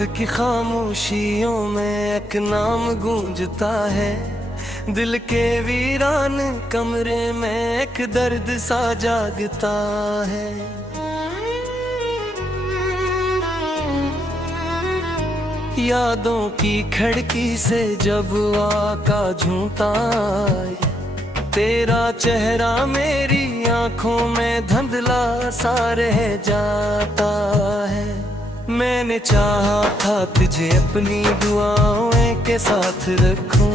रात की खामोशियों में एक नाम गूंजता है। दिल के वीरान कमरे में एक दर्द सा जागता है। यादों की खिड़की से जब आका झूमता है, तेरा चेहरा मेरी आंखों में धुंधला सा रह जाता है। मैंने चाहा था तुझे अपनी दुआओं के साथ रखूं,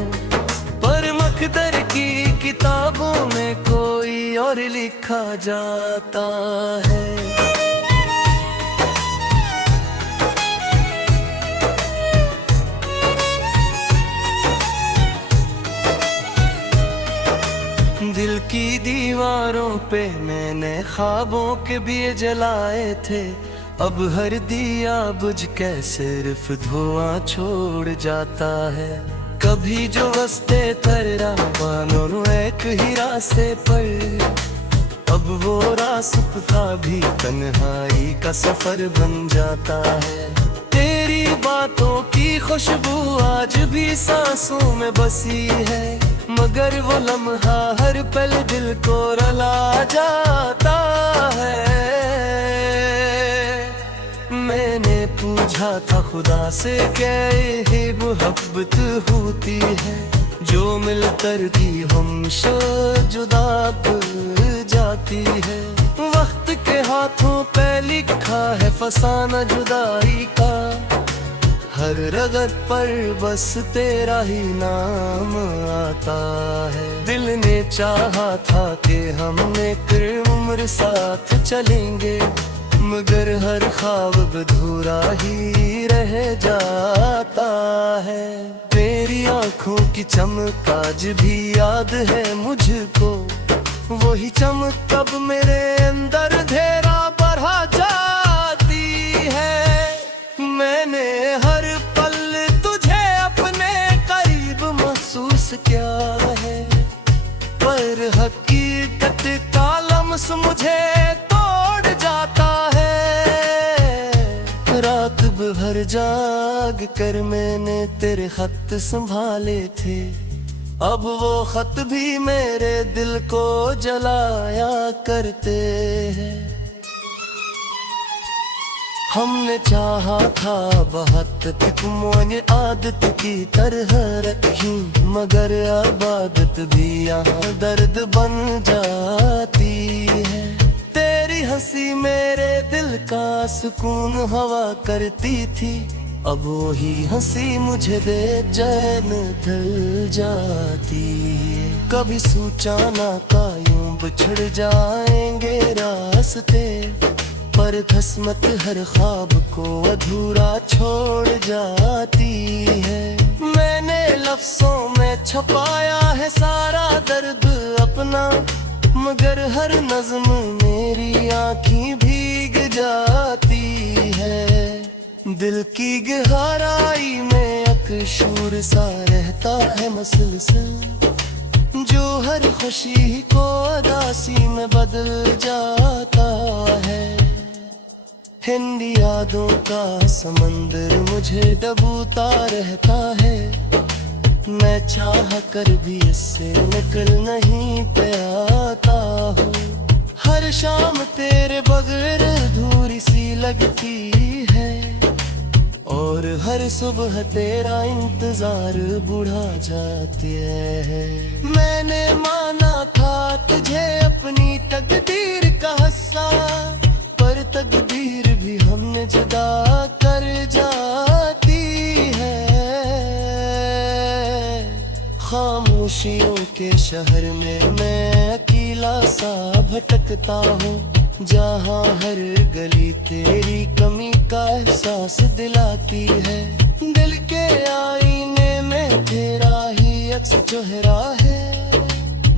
पर मकदर की किताबों में कोई और लिखा जाता है। दिल की दीवारों पे मैंने ख्वाबों के दिए जलाए थे, अब हर दिया बुझ के सिर्फ धुआं छोड़ जाता है। कभी जो रास्ते तर्रा मानो एक ही रास्ते पर, अब वो रास्ता भी तन्हाई का सफर बन जाता है। तेरी बातों की खुशबू आज भी सांसों में बसी है, मगर वो लम्हा हर पल दिल को रुला जाता है। मैंने पूछा था खुदा से क्या ये मोहब्बत होती है, जो मिलकर भी हमसे जुदा पड़ जाती है। वक्त के हाथों पे लिखा है फसाना जुदाई का, हर रगत पर बस तेरा ही नाम आता है। दिल ने चाहा था कि हम एक उम्र साथ चलेंगे, मगर हर ख्वाब अधूरा ही रह जाता है। तेरी आंखों की चमक आज भी याद है मुझको, वही चमक अब मेरे अंदर अंधेरा बढ़ा जाती है। मैंने हर पल तुझे अपने करीब महसूस किया है, पर हकीकत का लम्स मुझे तोड़ जाता है। रात भर जाग कर मैंने तेरे खत संभाले थे, अब वो खत भी मेरे दिल को जलाया करते हैं। हमने चाहा था बहुत तुम आदत की तरह रखी, मगर आदत भी यहाँ दर्द बन जाती है। तेरी हंसी मेरे दिल का सुकून हवा करती थी, अब वही हंसी मुझे बेचैन ढल जाती है। कभी सोचा ना था यूं बिछड़ जाएंगे रास्ते, पर किस्मत हर ख्वाब को अधूरा छोड़ जाती है। मैंने लफ्जों में छुपाया है सारा दर्द अपना, मगर हर नज़्म मेरी आँखें भीग जाती है। दिल की गहराई में अकशूर सा रहता है मसलसल, जो हर खुशी को उदासी में बदल जाता है। हिंदी यादों का समंदर मुझे डूबता रहता है, मैं चाह कर भी इससे निकल नहीं पाता हूँ। हर शाम तेरे बगैर अधूरी सी लगती है, और हर सुबह तेरा इंतजार बुढ़ा जाती है। मैंने माना था तुझे अपनी तकदीर का हिस्सा, पर तकदीर भी हमने जुदा कर जाती है। खामोशियों के शहर में मैं अकेला सा भटकता हूँ, जहाँ हर गली तेरी कमी का एहसास दिलाती है। दिल के आईने में तेरा ही अक्स चेहरा है,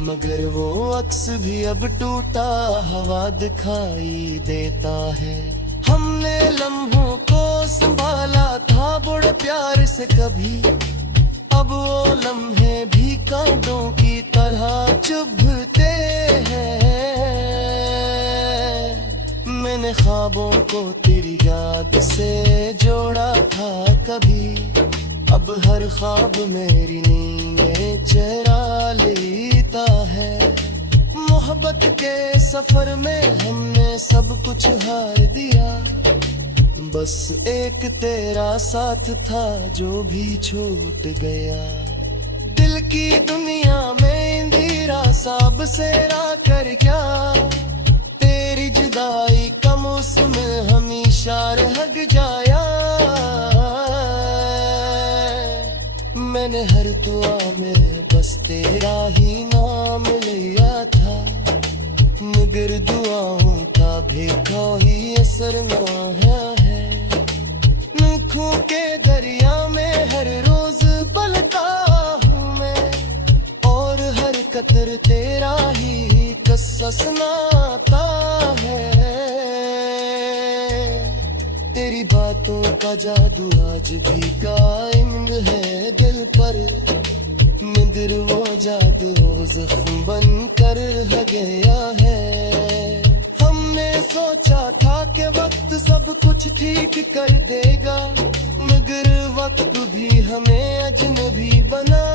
मगर वो अक्स भी अब टूटा हवा दिखाई देता है। हमने लम्हों को संभाला था बड़े प्यार से कभी, अब वो लम्हे भी कांटों की तरह चुभते हैं। मैंने ख्वाबों को तेरी याद से जोड़ा था कभी, अब हर ख्वाब मेरी नींदें चुरा लेता है। मोहब्बत के सफर में हमने सब कुछ हार दिया, बस एक तेरा साथ था जो भी छूट गया। दिल की दुनिया में इंदिरा साब सेरा कर क्या, तेरी जुदाई का मौसम हमेशा रह जाया। मैंने हर दुआ में बस तेरा ही नाम लिया था, मगर दुआओं का भी कोई असर ना है। आँखों के दरिया में हर रोज पलता हूँ मैं, और हर कतर तेरा ही किस्सा सुनाता है। तेरी बातों का जादू आज भी कायम है दिल पर, मगर वो जादू जख्म बन कर रह गया है। हमने सोचा था कि वक्त सब कुछ ठीक कर देगा, मगर वक्त भी हमें अजनबी बना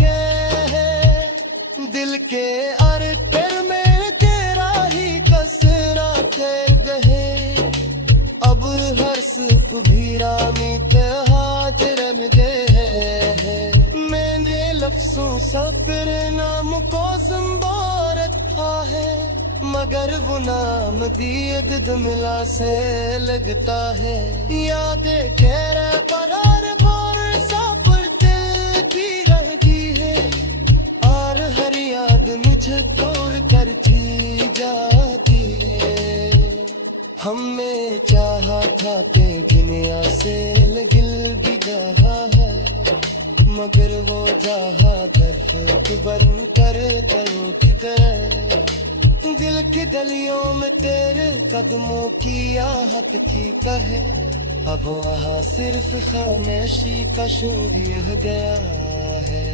गया है। दिल के अरतर में तेरा ही कसरा कर गए, अब हर सुख भी रामी पे हाजिर गए है। मैंने लफ्जों सा तेरे नाम को संभाल रखा है, मगर वो नाम दीद मिला से लगता है। यादें तेरे पर हर बार सा पर दिल की रहती है, और हर याद मुझे तोड़ कर जी जाती है। हमने चाहा था कि दुनिया से गिल भी जहा है, मगर वो जहा दर्द बन कर दरों की तरह। दिल की गलियों में तेरे कदमों की आहट थी कहे, अब वहाँ सिर्फ खामोशी का शोर रह गया है।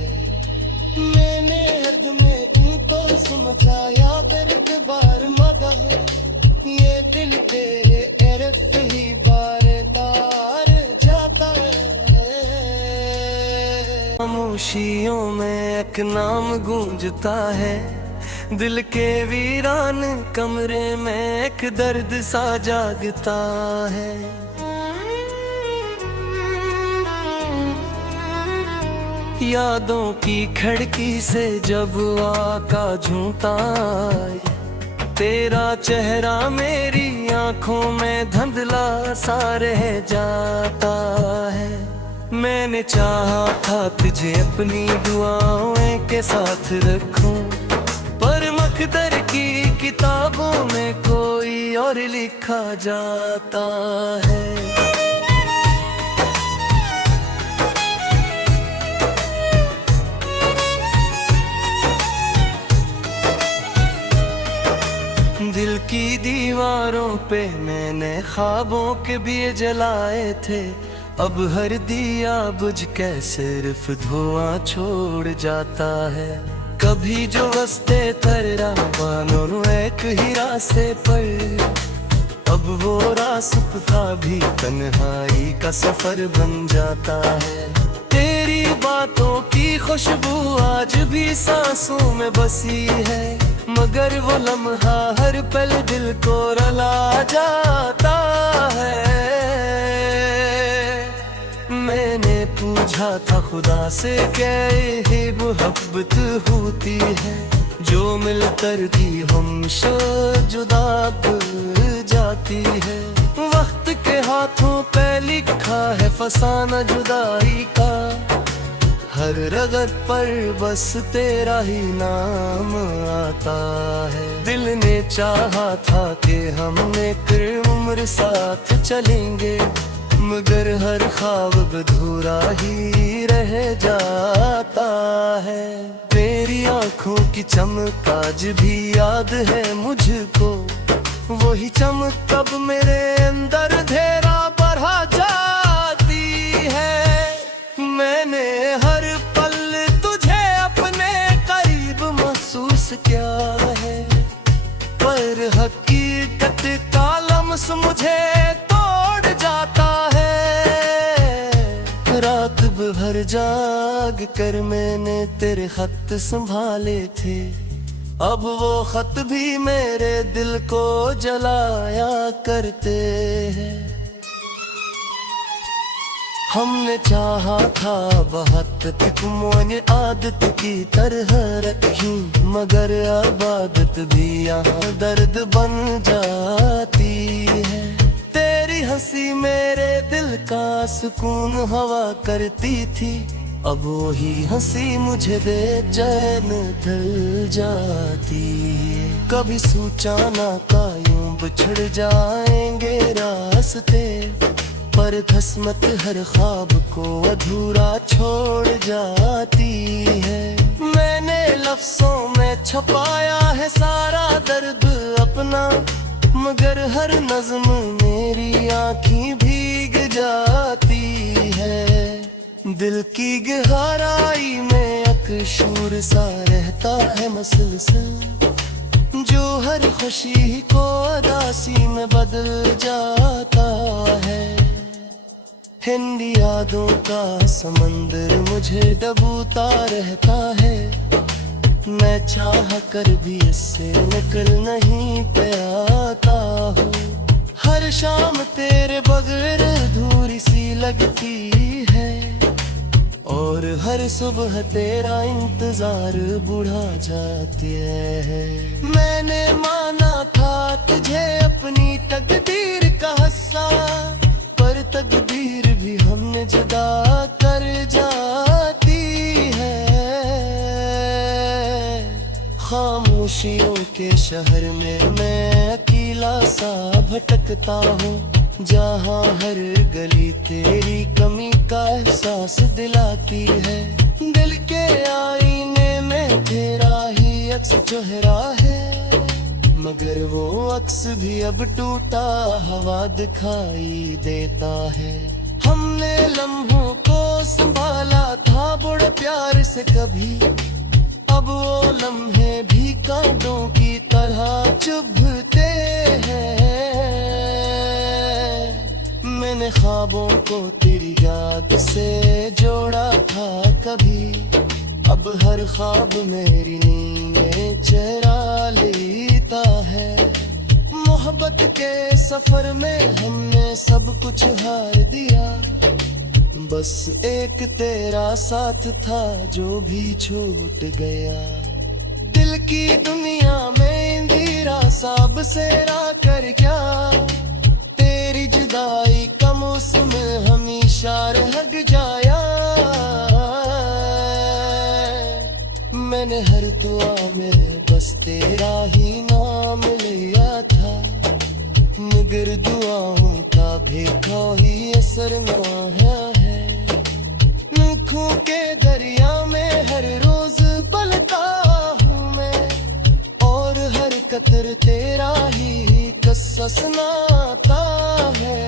मैंने हर्द में तो समझाया दर्द बार मदह, ये दिल तेरे इर्फ ही बार तार जाता है। खामोशियों में एक नाम गूंजता है, दिल के वीरान कमरे में एक दर्द सा जागता है। यादों की खिड़की से जब आका झूमता है, तेरा चेहरा मेरी आंखों में धुंधला सा रह जाता है। मैंने चाहा था तुझे अपनी दुआओं के साथ रखूं, पर मकदर की किताबों में कोई और लिखा जाता है। दिल की दीवारों पे मैंने ख्वाबों के दिए जलाए थे, अब हर दिया बुझ के सिर्फ धुआं छोड़ जाता है। कभी जो रास्ते तर्रा मानो एक ही रास्ते पर, अब वो रास्ता भी तन्हाई का सफर बन जाता है। तेरी बातों की खुशबू आज भी सांसों में बसी है, मगर वो लम्हा हर पल दिल को रुला जाता है। मैंने पूछा था खुदा से क्या ये मोहब्बत होती है, जो मिलकर भी हमसे जुदा जाती है। वक्त के हाथों पे लिखा है फसाना जुदाई का, हर रगत पर बस तेरा ही नाम आता है। दिल ने चाहा था कि हम एक उम्र साथ चलेंगे, मगर हर ख्वाब अधूरा ही रह जाता है। तेरी आंखों की चमक आज भी याद है मुझको, वही चमक कब मेरे अंदर अंधेरा बढ़ा जाती है। मैंने हर पल तुझे अपने करीब महसूस किया है, पर हकीकत कालम खामोश मुझे तोड़ जाता है। रात भर जाग कर मैंने तेरे खत संभाले थे, अब वो खत भी मेरे दिल को जलाया करते हैं। हमने चाहा था बहुत तुम आदत की तरह रखी, मगर अब आदत भी यहाँ दर्द बन जाती है। तेरी हंसी मेरे दिल का सुकून हवा करती थी, अब वही हंसी मुझे बेचैन ढल जाती है। कभी सोचा ना का यूं बिछड़ जाएंगे रास्ते, पर किस्मत हर ख्वाब को अधूरा छोड़ जाती है। मैंने लफ्जों में छुपाया है सारा दर्द अपना, मगर हर नज़्म मेरी आँखें भीग जाती है। दिल की गहराई में अकशूर सा रहता है मसलसल, जो हर खुशी को उदासी में बदल जाता है। इन यादों का समंदर मुझे डूबता रहता है, मैं चाह कर भी इससे निकल नहीं पाता हूँ। हर शाम तेरे बगैर अधूरी सी लगती है, और हर सुबह तेरा इंतजार बुढ़ा जाती है। मैंने माना था तुझे अपनी तकदीर का हिस्सा, पर तकदीर भी हमने जुदा कर जाती है। खामोशियों के शहर में मैं अकेला सा भटकता हूँ, जहाँ हर गली तेरी कमी का एहसास दिलाती है। दिल के आईने में तेरा ही अक्स चेहरा है, मगर वो अक्स भी अब टूटा हवा दिखाई देता है। हमने लम्हों को संभाला था बड़े प्यार से कभी, अब वो लम्हे भी कांटों की तरह चुभते हैं। मैंने ख्वाबों को तेरी याद से जोड़ा था कभी, अब हर ख्वाब मेरी नींदें चुरा लेता है। मोहब्बत के सफर में हमने सब कुछ हार दिया, बस एक तेरा साथ था जो भी छूट गया। दिल की दुनिया में अंधेरा साब सेरा कर क्या, तेरी जुदाई का मौसम हमेशा रह जाया। मैंने हर दुआ में बस तेरा ही नाम लिया था, मगर दुआओं का भी कोई असर ना है। आँखों के दरिया में हर रोज पलता हूँ मैं, और हर कतर तेरा ही किस्सा सुनाता है।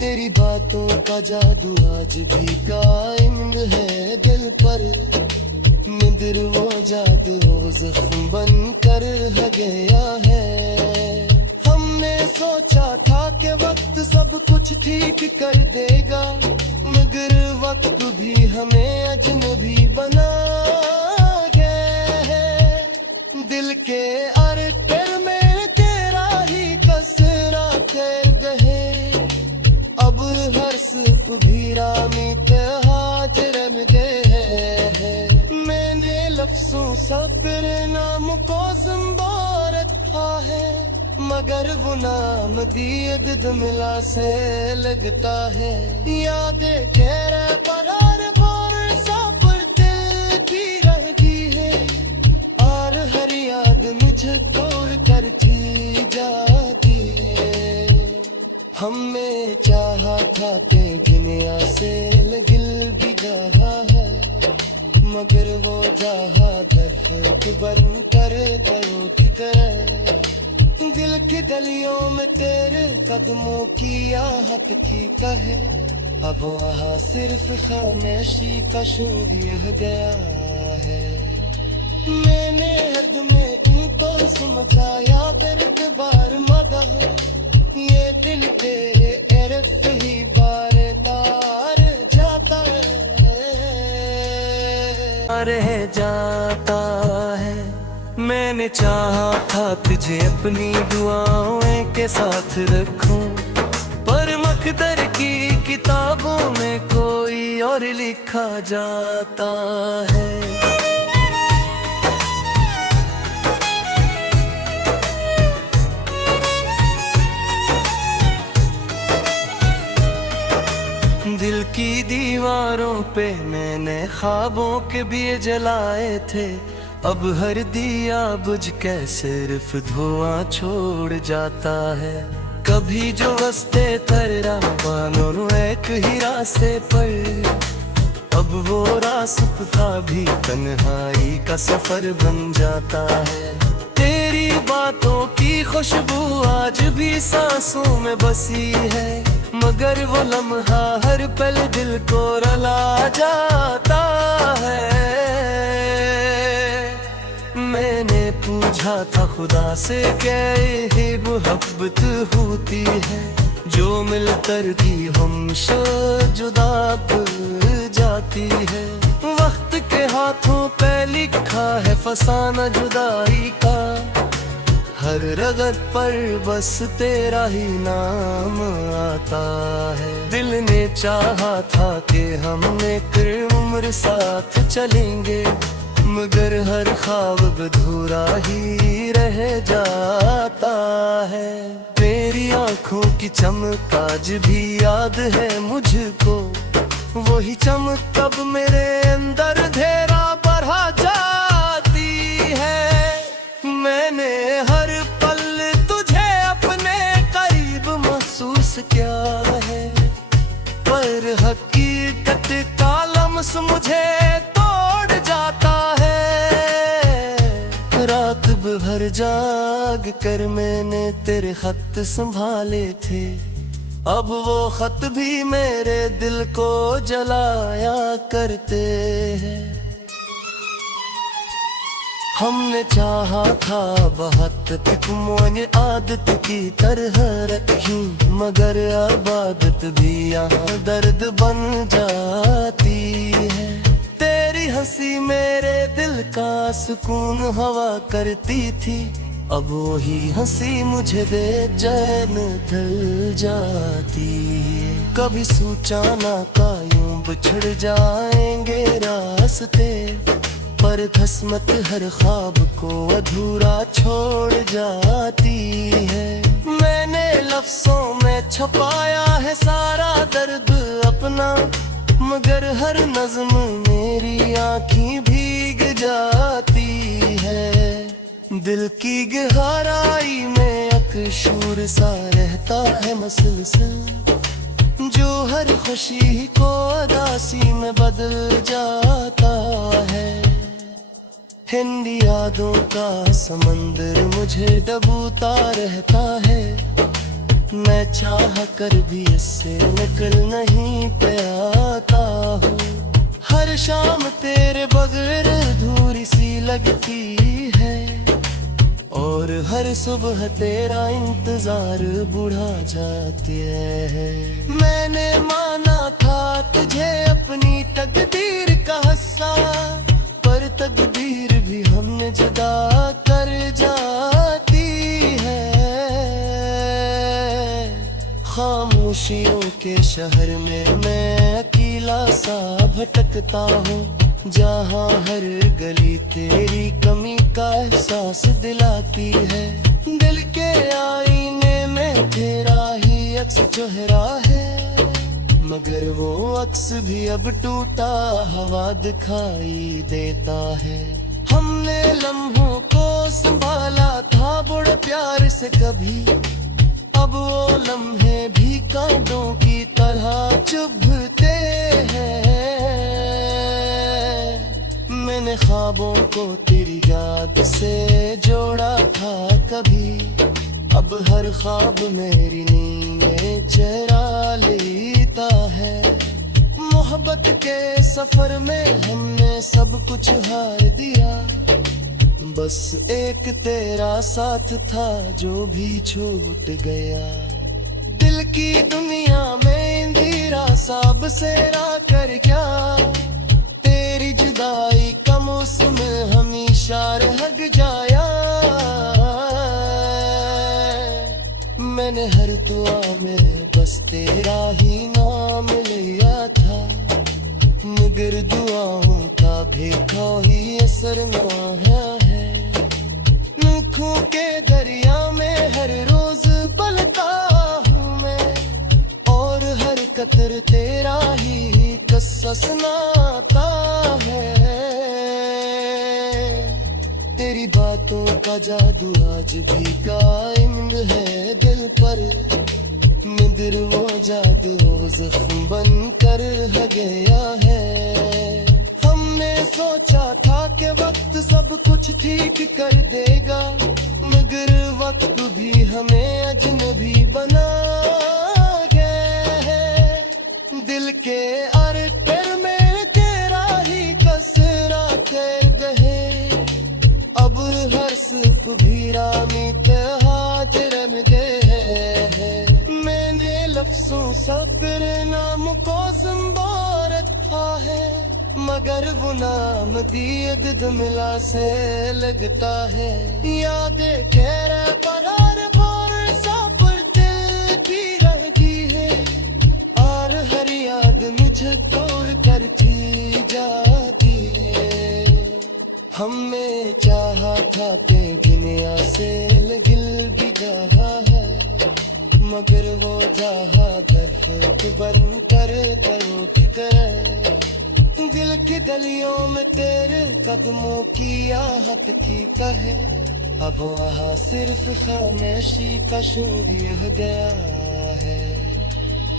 तेरी बातों का जादू आज भी कायम है दिल पर, मगर वो जादू जख्म बन कर गया है। हमने सोचा था कि वक्त सब कुछ ठीक कर देगा, मगर वक्त भी हमें अजनबी बना गया है। दिल के अरटर में तेरा ही कसरा कर गए, अब हर सिर्फ भी रामी हाजिर गए है। मैंने लफ्जों सब नाम को संभाल रखा है, मगर वो नाम दिए मिला से लगता है। यादें कह रहे पर हर बार सा पर दिल की रहती है, और हर याद मुझे तोड़ कर जी जाती है। हमने चाहा था कि दुनिया से गिल भी जहा है, मगर वो जहा दर्द बन कर दरो की तरह। दिल की गलियों में तेरे कदमों की आहट की कहे, अब वहाँ सिर्फ खामोशी का शोर यह गया है। मैंने हर में तो समझाया दर्द थे एरफ ही बार तार जाता रह जाता है। मैंने चाहा था तुझे अपनी दुआओं के साथ रखूं, पर मकदर की किताबों में कोई और लिखा जाता है। दिल की दीवारों पे मैंने ख्वाबों के दिए जलाए थे, अब हर दिया बुझ के सिर्फ धुआं छोड़ जाता है। कभी जो रास्ते तर्रा मानो एक ही रास्ते पर, अब वो रास्ता भी तन्हाई का सफर बन जाता है। तेरी बातों की खुशबू आज भी सांसों में बसी है, मगर वो लम्हा हर पल दिल को रुला जाता है। मैंने पूछा था खुदा से क्या ये मोहब्बत होती है, जो मिलकर भी हमसे जुदा जाती है। वक्त के हाथों पे लिखा है फसाना जुदाई का, हर रगत पर बस तेरा ही नाम आता है। दिल ने चाहा था कि हम एक उम्र साथ चलेंगे, मगर हर ख्वाब अधूरा ही रह जाता है। तेरी आंखों की चमक आज भी याद है मुझको, वही चमक अब मेरे अंदर धेरा बढ़ा जाती है। मैंने हर पल तुझे अपने करीब महसूस किया है, पर हकीकत का लम्स मुझे तोड़ जाता है। रात भर जाग कर मैंने तेरे खत संभाले थे, अब वो खत भी मेरे दिल को जलाया करते हैं। हमने चाहा था बहुत तुम आदत की तरह रखी, मगर आबादत भी यहाँ दर्द बन जाती है। तेरी हंसी मेरे दिल का सुकून हवा करती थी, अब वही हंसी मुझे बेचैन ढल जाती है। कभी सोचा ना का यूं बिछड़ जाएंगे रास्ते, पर किस्मत हर ख्वाब को अधूरा छोड़ जाती है। मैंने लफ्जों में छुपाया है सारा दर्द अपना, मगर हर नज़्म मेरी आँखें भीग जाती है। दिल की गहराई में अकशूर सा रहता है मसलसल, जो हर खुशी को उदासी में बदल जाता है। हिंदी यादों का समंदर मुझे डूबता रहता है, मैं चाह कर भी इससे निकल नहीं पाता हूँ। हर शाम तेरे बगैर अधूरी सी लगती है, और हर सुबह तेरा इंतजार बुढ़ा जाती है। मैंने माना था तुझे अपनी तकदीर का हिस्सा, पर तकदीर भी हमने जुदा कर जाती है। खामोशियों के शहर में मैं अकेला सा भटकता हूँ, जहाँ हर गली तेरी कमी का एहसास दिलाती है। दिल के आईने में तेरा ही अक्स चेहरा है, मगर वो अक्स भी अब टूटा हवा दिखाई देता है। हमने लम्हों को संभाला था बड़े प्यार से कभी, अब वो लम्हे भी कांटों की तरह चुभते हैं। मैंने ख्वाबों को तेरी याद से जोड़ा था कभी, अब हर ख्वाब मेरी नींदें चुरा लेता है। मोहब्बत के सफर में हमने सब कुछ हार दिया, बस एक तेरा साथ था जो भी छूट गया। दिल दिल की दुनिया में इंदिरा साब सेरा कर क्या, तेरी जुदाई का मौसम हमेशा रह जाया। मैंने हर दुआ में बस तेरा ही नाम लिया था, मगर दुआओं का भी कोई असर ना है। आँखों के दरिया में हर रोज पलता हूँ मैं, और हर कतर तेरा ही किस्सा सुनाता है। तेरी बातों का जादू आज भी कायम है दिल पर, मगर वो जादू जख्म बन कर गया है। हमने सोचा था कि वक्त सब कुछ ठीक कर देगा, मगर वक्त भी हमें अजनबी बना गया है। दिल के अरतर में तेरा ही कसरा कर गए, अब हर सिर्फ भी रामी पे हाजिर है। मैंने लफ्जों सब्र नाम को संभाल रखा है, मगर वो नाम दीद मिला से लगता है। यादें खैर पर हर बार सा पर दिल की रहती है, और हर याद मुझे तोड़ कर थी जाती है। हमने चाहा था कि दुनिया से गिल भी रहा है, मगर वो जहा दर्द बन कर करो की तरह। दिल की गलियों में तेरे कदमों की आहट थी कहे, अब वहाँ सिर्फ खामोशी का शोर हो गया है।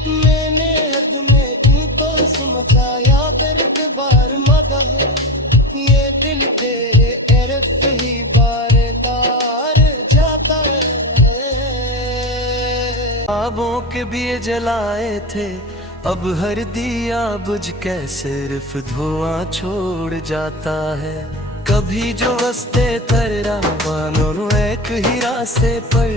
मैंने हर्द में उनको समझाया दर्द बार मदह, ये दिल तेरे इर्फ ही बार तार जाता है। ख्वाबों के दिए जलाए थे, अब हर दिया बुझ के सिर्फ धुआं छोड़ जाता है। कभी जो रास्ते तर्रा मानो एक ही रास्ते पर,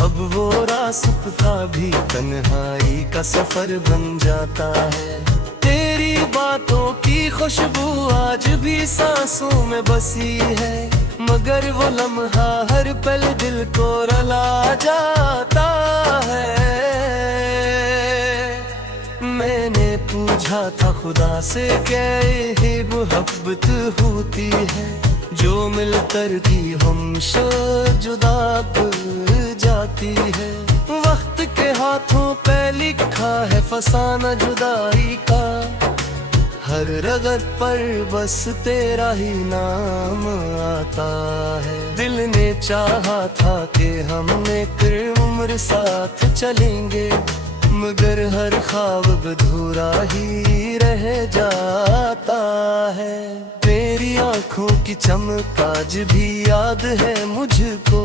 अब वो रास्ता भी तन्हाई का सफर बन जाता है। तेरी बातों की खुशबू आज भी सांसों में बसी है, मगर वो लम्हा हर पल दिल को रुला जाता है। मैंने पूछा था खुदा से क्या ये मोहब्बत होती है, जो मिलकर भी हमसे जुदा जाती है। वक्त के हाथों पे लिखा है फसाना जुदाई का, हर रगत पर बस तेरा ही नाम आता है। दिल ने चाहा था कि हम एक उम्र साथ चलेंगे, मगर हर ख्वाब अधूरा ही रह जाता है। तेरी आंखों की चमक आज भी याद है मुझको,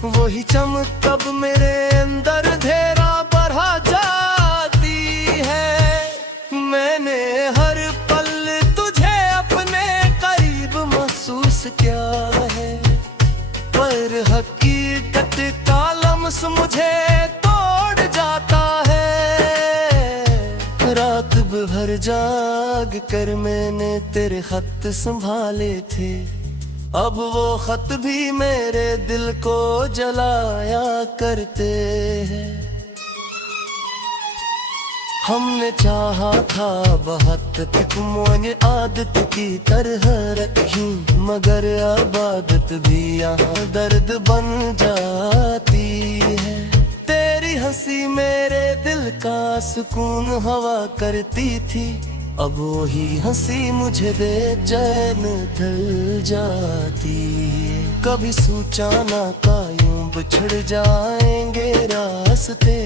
वही चमक कब मेरे अंदर धेरा बढ़ा जाती है। मैंने हर पल तुझे अपने करीब महसूस किया है, पर हकीकत का लम्स मुझे तोड़ जाता है। रात भर जाग कर मैंने तेरे खत संभाले थे, अब वो खत भी मेरे दिल को जलाया करते हैं। हमने चाहा था बहुत मोने आदत की तरह रखी, मगर आबादत भी यहाँ दर्द बन जाती है। तेरी हंसी मेरे दिल का सुकून हवा करती थी, अब वही हंसी मुझे बेचैन ढल जाती है। कभी सोचा ना था यूं बिछड़ जाएंगे रास्ते,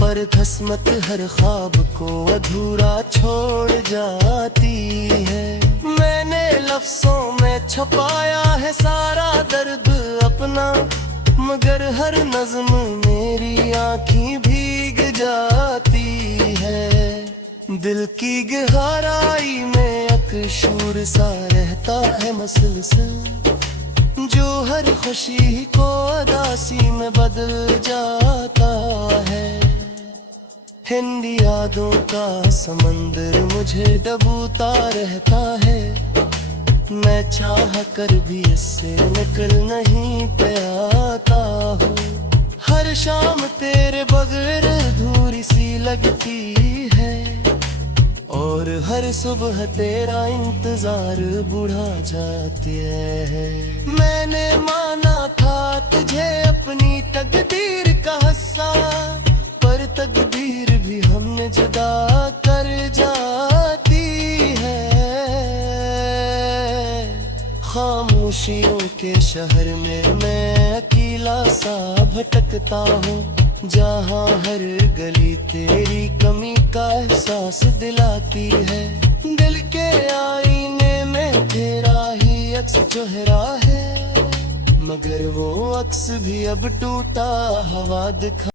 पर किस्मत हर ख्वाब को अधूरा छोड़ जाती है। मैंने लफ्जों में छुपाया है सारा दर्द अपना, मगर हर नज़्म मेरी आँखें भीग जाती है। दिल की गहराई में अकशूर सा रहता है मसलसल, जो हर खुशी को उदासी में बदल जाता है। हिंदी यादों का समंदर मुझे डूबता रहता है, मैं चाह कर भी इससे निकल नहीं पाता हूँ। हर शाम तेरे बगैर अधूरी सी लगती है, और हर सुबह तेरा इंतजार बुढ़ा जाती है। मैंने माना था तुझे अपनी तकदीर का हिस्सा, पर तकदीर भी हमने जुदा कर जाती है। खामोशियों के शहर में मैं अकेला सा भटकता हूँ, जहाँ हर गली तेरी कमी का एहसास दिलाती है। दिल के आईने में तेरा ही अक्स चेहरा है, मगर वो अक्स भी अब टूटा हवा दिखा